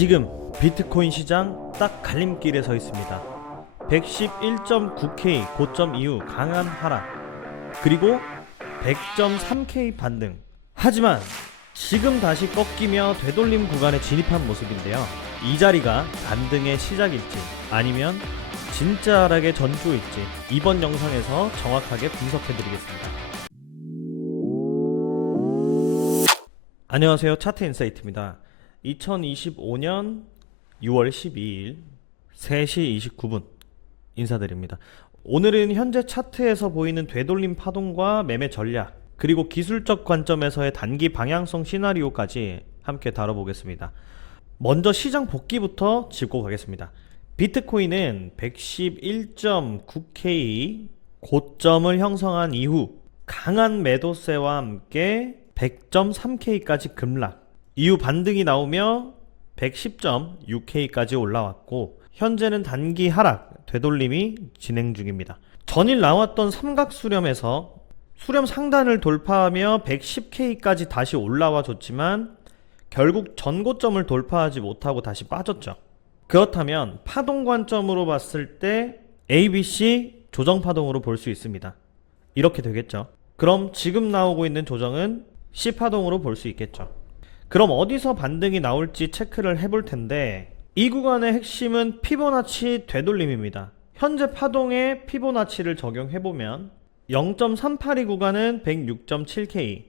지금 비트코인 시장 딱 갈림길에 서 있습니다. 111.9K 고점 이후 강한 하락 그리고 100.3K 반등 하지만 지금 다시 꺾이며 되돌림 구간에 진입한 모습인데요. 이 자리가 반등의 시작일지 아니면 진짜 하락의 전조일지 이번 영상에서 정확하게 분석해 드리겠습니다. 안녕하세요. 차트 인사이트입니다. 2025년 6월 12일 3시 29분 인사드립니다. 오늘은 현재 차트에서 보이는 되돌림 파동과 매매 전략, 그리고 기술적 관점에서의 단기 방향성 시나리오까지 함께 다뤄보겠습니다. 먼저 시장 복귀부터 짚고 가겠습니다. 비트코인은 111.9K 고점을 형성한 이후 강한 매도세와 함께 100.3K까지 급락, 이후 반등이 나오며 110.6K까지 올라왔고 현재는 단기 하락, 되돌림이 진행 중입니다. 전일 나왔던 삼각 수렴에서 수렴 상단을 돌파하며 110K까지 다시 올라와 줬지만 결국 전고점을 돌파하지 못하고 다시 빠졌죠. 그렇다면 파동 관점으로 봤을 때 ABC 조정 파동으로 볼 수 있습니다. 이렇게 되겠죠. 그럼 지금 나오고 있는 조정은 C 파동으로 볼 수 있겠죠. 그럼 어디서 반등이 나올지 체크를 해볼 텐데 이 구간의 핵심은 피보나치 되돌림입니다. 현재 파동에 피보나치를 적용해 보면 0.382 구간은 106.7K,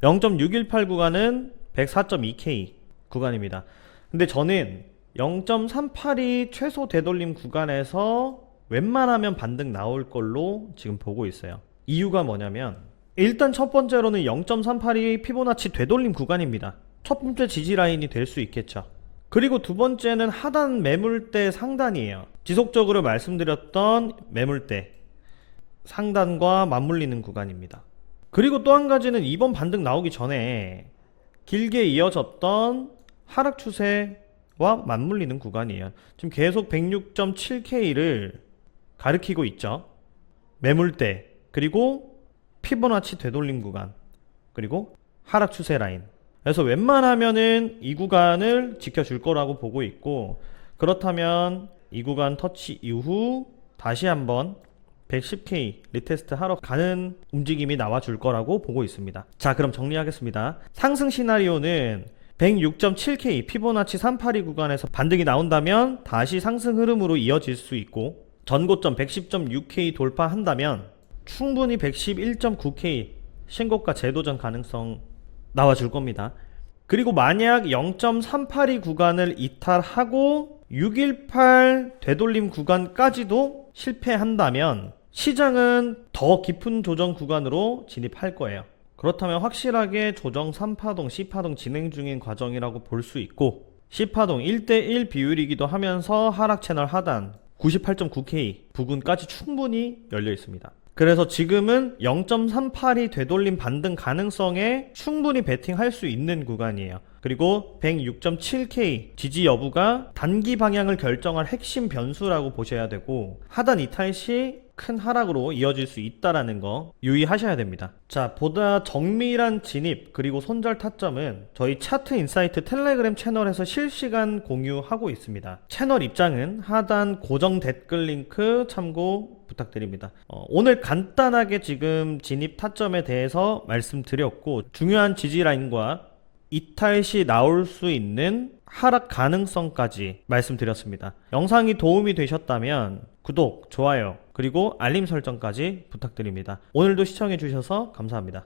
0.618 구간은 104.2K 구간입니다. 근데 저는 0.382 최소 되돌림 구간에서 웬만하면 반등 나올 걸로 지금 보고 있어요. 이유가 뭐냐면 일단 첫 번째로는 0.382 피보나치 되돌림 구간입니다. 첫 번째 지지 라인이 될 수 있겠죠. 그리고 두 번째는 하단 매물대 상단이에요. 지속적으로 말씀드렸던 매물대 상단과 맞물리는 구간입니다. 그리고 또 한 가지는 이번 반등 나오기 전에 길게 이어졌던 하락 추세와 맞물리는 구간이에요. 지금 계속 106.7K를 가리키고 있죠. 매물대 그리고 피보나치 되돌림 구간 그리고 하락 추세 라인. 그래서 웬만하면은 이 구간을 지켜줄 거라고 보고 있고 그렇다면 이 구간 터치 이후 다시 한번 110K 리테스트 하러 가는 움직임이 나와 줄 거라고 보고 있습니다. 자, 그럼 정리하겠습니다. 상승 시나리오는 106.7K 피보나치 382 구간에서 반등이 나온다면 다시 상승 흐름으로 이어질 수 있고 전고점 110.6K 돌파한다면 충분히 111.9K 신고가 재도전 가능성 나와 줄 겁니다. 그리고 만약 0.382 구간을 이탈하고 618 되돌림 구간까지도 실패한다면 시장은 더 깊은 조정 구간으로 진입할 거예요. 그렇다면 확실하게 조정 3파동, C파동 진행 중인 과정이라고 볼 수 있고 C파동 1대1 비율이기도 하면서 하락 채널 하단 98.9K 부근까지 충분히 열려 있습니다. 그래서 지금은 0.38이 되돌림 반등 가능성에 충분히 베팅할 수 있는 구간이에요. 그리고 106.7K 지지 여부가 단기 방향을 결정할 핵심 변수라고 보셔야 되고 하단 이탈 시 큰 하락으로 이어질 수 있다라는 거 유의하셔야 됩니다. 자, 보다 정밀한 진입 그리고 손절 타점은 저희 차트 인사이트 텔레그램 채널에서 실시간 공유하고 있습니다. 채널 입장은 하단 고정 댓글 링크 참고 부탁드립니다. 어, 오늘 간단하게 지금 진입 타점에 대해서 말씀드렸고 중요한 지지 라인과 이탈 시 나올 수 있는 하락 가능성까지 말씀드렸습니다. 영상이 도움이 되셨다면 구독, 좋아요, 그리고 알림 설정까지 부탁드립니다. 오늘도 시청해주셔서 감사합니다.